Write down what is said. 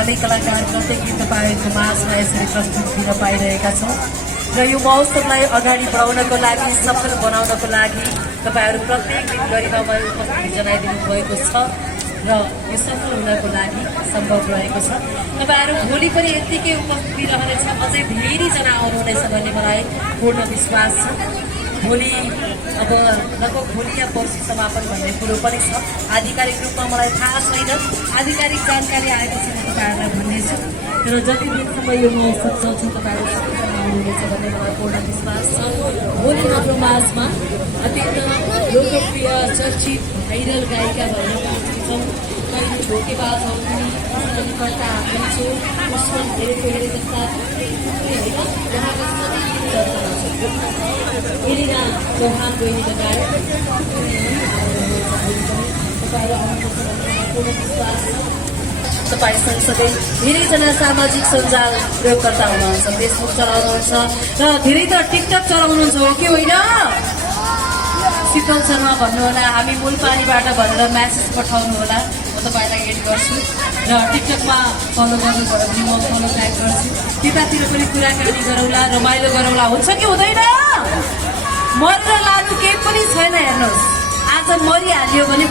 हामी कलाकार प्रत्येक गीत तपाईँहरूको माझमा यसरी प्रस्तुत दिन पाइरहेका छौँ र यो महोत्सवलाई अगाडि बढाउनको लागि सफल बनाउनको लागि तपाईँहरू प्रत्येक दिन गरिमामय उपस्थिति जनाइदिनु भएको छ र यो सफल हुनको लागि सम्भव रहेको छ। तपाईँहरू भोलि पनि यत्तिकै उपस्थिति रहनेछ, अझै धेरैजना आउनुहुनेछ भन्ने मलाई पूर्ण विश्वास छ। भोलि अब लगभग भोलि या पर्सि समापन भन्ने कुरो पनि छ। आधिकारिक रूपमा मलाई थाहा छैन, आधिकारिक जानकारी आएपछि म तपाईँहरूलाई भन्नेछु। तर जति दिनसम्म यो महोत्सव चल्छ तपाईँहरू सबैजना आउनुहुनेछ भन्ने मलाई पूर्ण विश्वास छ। भोलि हाम्रो माझमा अत्यन्त लोकप्रिय चर्चित भाइरल गायिका भएर छौँ कहिले ढोकेबाज आउँछन्, कर्ता हामी छु उसमा धेरै जस्ता उहाँका सबै चर्चामा छ। एलिना चौहान बहिनी लगायत पूर्ण विश्वास छ। तपाईँ सँगसँगै धेरैजना सामाजिक सञ्जाल प्रयोगकर्ता हुनुहुन्छ, फेसबुक चलाउनुहुन्छ र धेरै त टिकटक चलाउनुहुन्छ, हो कि होइन? शीतल शर्मा भन्नुहोला, हामी मूलपानीबाट भनेर म्यासेज पठाउनु होला, म तपाईँलाई एड गर्छु र टिकटकमा फलो गर्नुभयो भने म फलो ब्याक गर्छु। त्यतातिर पनि कुराकानी गरौँला, रमाइलो गरौँला, हुन्छ कि हुँदैन? मरेर लानु केही पनि छैन। हेर्नुहोस्, आज मरिहाल्यो भने